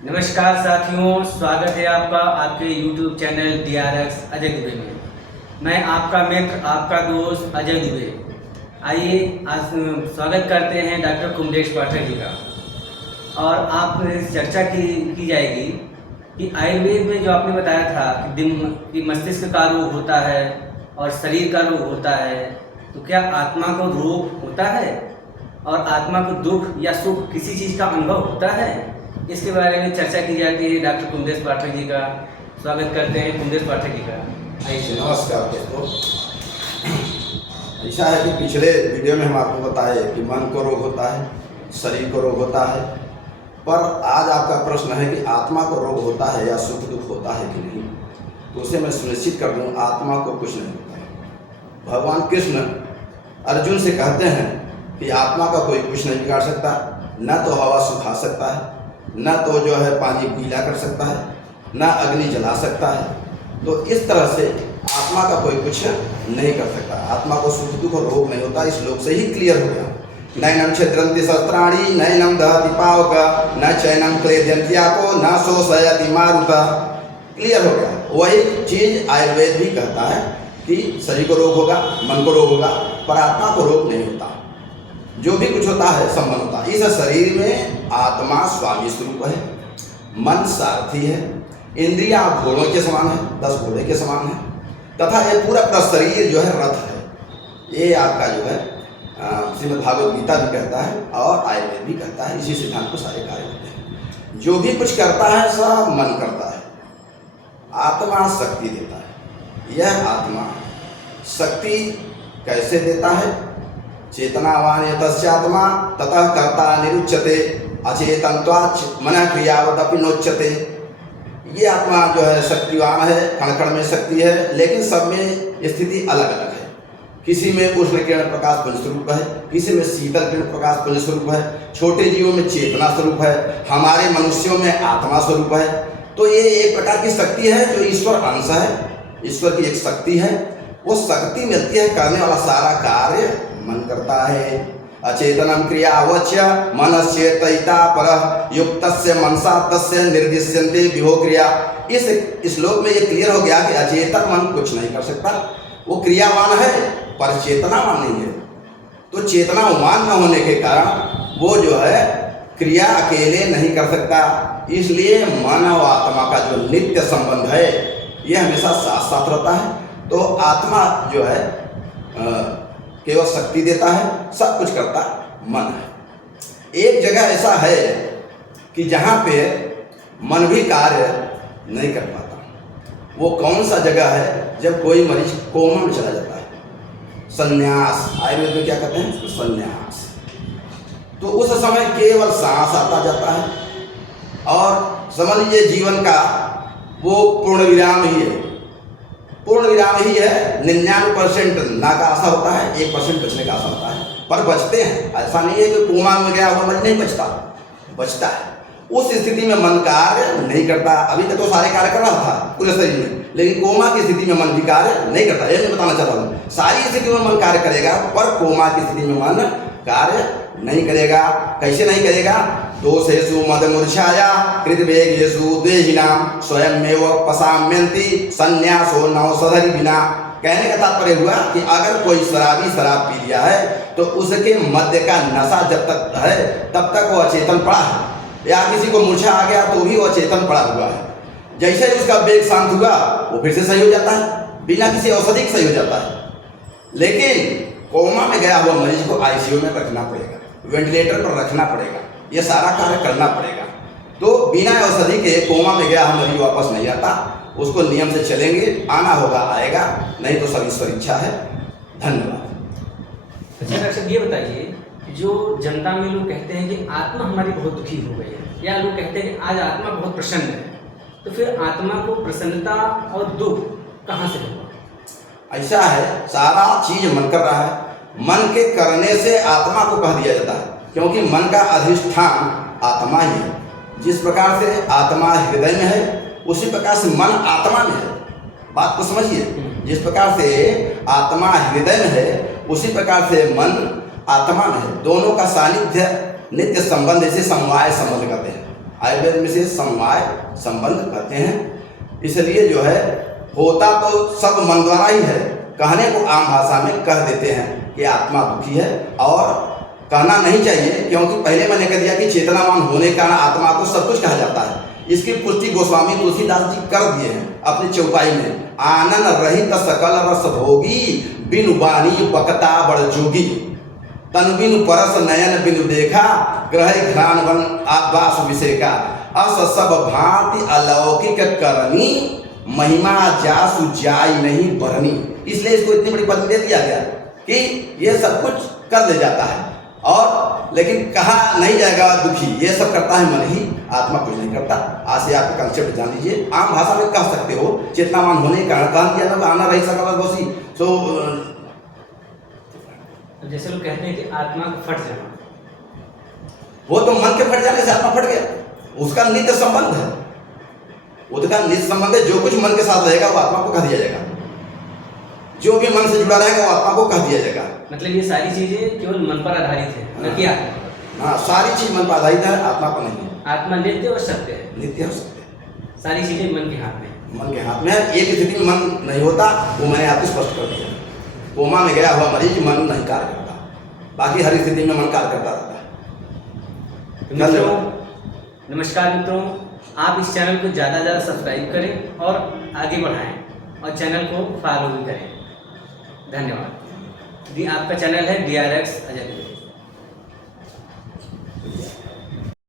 नमस्कार साथियों, स्वागत है आपका आपके YouTube channel DRX Ajay Dubey में। मैं आपका मित्र, आपका दोस्त अजय दुबे। आइए आज स्वागत करते हैं डॉक्टर कुमलेश पाठक जी का। और आप चर्चा की जाएगी कि आयुर्वेद में जो आपने बताया था कि मस्तिष्क का रोग होता है और शरीर का रोग होता है, तो क्या आत्मा को रोग होता है और आत्मा को दुख या सुख किसी चीज़ का अनुभव होता है? इसके बारे में चर्चा की जाती है। डॉक्टर कुमलेश पाठक जी का स्वागत करते हैं। कुमलेश पाठक जी का आइए। नमस्कार दोस्तों। ऐसा है कि पिछले वीडियो में हम आपको बताए कि मन को रोग होता है, शरीर को रोग होता है, पर आज आपका प्रश्न है कि आत्मा को रोग होता है या सुख दुख होता है कि नहीं। तो उसे मैं सुनिश्चित कर दूं, आत्मा को कुछ नहीं होता है। भगवान कृष्ण अर्जुन से कहते हैं कि आत्मा का कोई कुछ नहीं बिगाड़ सकता, न तो हवा सुखा सकता है, न तो जो है पानी गीला कर सकता है, न अग्नि जला सकता है। तो इस तरह से आत्मा का कोई कुछ नहीं कर सकता। आत्मा को सुख दुख और रोग नहीं होता। इस श्लोक से ही क्लियर हो गया। नैनम छिद्रन्ति शस्त्राणि नैनम दहति पावक न चैनम क्लेद्यन्ति आपो न शोषयति मारुता। क्लियर हो गया। वही चीज आयुर्वेद भी कहता है कि शरीर को रोग होगा, मन को रोग होगा, पर आत्मा को रोग नहीं होता। जो भी कुछ होता है संबंध होता है। इस शरीर में आत्मा स्वामी स्वरूप है, मन सारथी है, इंद्रियां घोड़ों के समान है, 10 घोड़े के समान है, तथा ये पूरा शरीर जो है रथ है। ये आपका जो है श्रीमद् भागवत गीता भी कहता है और आयुर्वेद भी कहता है। इसी सिद्धांत को सारे कार्य होते हैं। जो भी कुछ करता है सब मन करता है। आत्मा शक्ति देता है। यह आत्मा शक्ति कैसे देता है? चेतनावान यतस्यात्मा ततः कर्ता निरुच्यते अचेतनत्वाच् मनः क्रियावदपि नोच्यते। ये आत्मा जो है शक्तिवान है, कण कण में शक्ति है, लेकिन सब में स्थिति अलग अलग है। किसी में उष्ण किरण प्रकाश पुंज स्वरूप है, किसी में शीतल किरण प्रकाश पुंज स्वरूप है, छोटे जीवों में चेतना स्वरूप है, हमारे मनुष्यों में आत्मा स्वरूप है। तो ये एक प्रकार की शक्ति है जो ईश्वर अंश है, ईश्वर की एक शक्ति है। वो शक्ति मिलती है, करने वाला सारा कार्य मन करता है। अचेतनम क्रियावच्य मनश्चेतयिता परः युक्तस्य मनसा तस्य निर्दिश्यन्ते विभो क्रिया। इस श्लोक में ये क्लियर हो गया कि अचेतन मन कुछ नहीं कर सकता। वो क्रियावान है पर चेतनावान नहीं है। तो चेतनावान न होने के कारण वो जो है क्रिया अकेले नहीं कर सकता। इसलिए मन और आत्मा का जो नित्य संबंध है ये हमेशा साथ साथ रहता है। तो आत्मा जो है केवल शक्ति देता है, सब कुछ करता मन है। एक जगह ऐसा है कि जहाँ पे मन भी कार्य नहीं कर पाता। वो कौन सा जगह है? जब कोई मरीज कोमा में चला जाता है, संन्यास, आयुर्वेद में क्या कहते हैं? संन्यास। तो उस समय केवल सांस आता जाता है और समझ लीजिए जीवन का वो पूर्ण विराम ही है। पूर्ण विराम ही है। 99% ना का आशा होता है, 1% बचने का आशा होता है, पर बचते हैं। ऐसा नहीं है कि कोमा में गया हुआ मरीज नहीं बचता, बचता है। उस स्थिति में मन कार्य नहीं करता। अभी तक तो सारे कार्य कर रहा था पूरे शरीर में, लेकिन कोमा की स्थिति में मन भी कार्य नहीं करता। ये मैं बताना चाहता हूँ। सारी स्थिति में मन कार्य करेगा, पर कोमा की स्थिति में मन कार्य नहीं करेगा। कैसे नहीं करेगा? दोषेषु मदमूर्छाया कृतवेगेषु देहिनां स्वयमेव पसाम्यन्ति संन्यासो नौषधि बिना। कहने का तात्पर्य हुआ कि अगर कोई शराबी शराब पी लिया है तो उसके मद्य का नशा जब तक है तब तक वो अचेतन पड़ा है, या किसी को मूर्छा आ गया तो भी वो अचेतन पड़ा हुआ है। जैसे ही उसका वेग शांत हुआ वो फिर से सही हो जाता है, बिना किसी औषधि के सही हो जाता है। लेकिन कोमा में गया हुआ मरीज को आईसीयू में रखना पड़ेगा, वेंटिलेटर पर रखना पड़ेगा, ये सारा कार्य करना पड़ेगा। तो बिना औषधि के कोमा में गया हम मरीज वापस नहीं आता। उसको नियम से चलेंगे, आना होगा आएगा, नहीं तो सब ईश्वर इच्छा है। धन्यवाद। अच्छा डॉक्टर साहब, ये बताइए, जो जनता में लोग कहते हैं कि आत्मा हमारी बहुत दुखी हो गई है, या लोग कहते हैं कि आज आत्मा बहुत प्रसन्न है, तो फिर आत्मा को प्रसन्नता और दुख कहाँ से होगा? ऐसा है, सारा चीज मन कर रहा है। मन के करने से आत्मा को कह दिया जाता है, क्योंकि मन का अधिष्ठान आत्मा ही है। जिस प्रकार से आत्मा हृदय में है उसी प्रकार से मन आत्मा में है। बात को समझिए। जिस प्रकार से आत्मा हृदय में है उसी प्रकार से मन आत्मा में है। दोनों का सानिध्य नित्य संबंध, इसे समवाय संबंध कहते हैं। आयुर्वेद में से समवाय संबंध कहते हैं। इसलिए जो है होता तो सब मन द्वारा ही है, कहने को आम भाषा में कह देते हैं कि आत्मा दुखी है, और कहना नहीं चाहिए, क्योंकि पहले मैंने कह दिया कि चेतनावान होने के कारण आत्मा को सब कुछ कहा जाता है। इसकी पुष्टि गोस्वामी तुलसीदास जी कर दिए हैं अपनी चौपाई में। आनंद रहित सकल रस भोगी, बिनु बानी बकता बड़ जोगी, तन बिनु परस नयन बिनु देखा, ग्रह घ्राण बन वास विषय का, अस सब भांति अलौकिक करनी, महिमा जासु जाई नहीं बरनी। इसलिए इसको इतनी बड़ी पदवी दे दिया गया कि ये सब कुछ कर ले जाता है, और लेकिन कहा नहीं जाएगा दुखी, ये सब करता है मन ही, आत्मा कुछ नहीं करता। आज से आपके कंसेप्ट जान लीजिए। आम भाषा में कह सकते हो चेतनावान होने के कारण कहा दिया ना, आना रही सकल दोषी। तो जैसे लोग कहते हैं कि आत्मा को फट जाना, वो तो मन के फट जाने से आत्मा फट गया, उसका नित्य संबंध है, उसका नित्य संबंध है। जो कुछ मन के साथ रहेगा वो आत्मा को कह दिया जाएगा, जो भी मन से जुड़ा रहेगा वो आत्मा को कह दिया जाएगा। मतलब ये सारी चीजें केवल मन पर आधारित है, न कि आत्मा। हाँ, सारी चीज मन पर आधारित है, आत्मा पर नहीं है। आत्मा नित्य और सत्य है, नित्य हो सकते हैं, सारी चीजें मन के हाथ में, मन के हाथ में है। एक स्थिति में मन नहीं होता, वो मैंने आपको स्पष्ट कर दिया। कोमा में गया हुआ मरीज मन नहीं कार्य करता, बाकी हर स्थिति में मन कार्य करता रहता है। मित्रों, नमस्कार मित्रों, आप इस चैनल को ज़्यादा से ज़्यादा सब्सक्राइब करें और आगे बढ़ाएं, और चैनल को फॉलो भी करें। धन्यवाद। आपका चैनल है DRX अजय दुबे।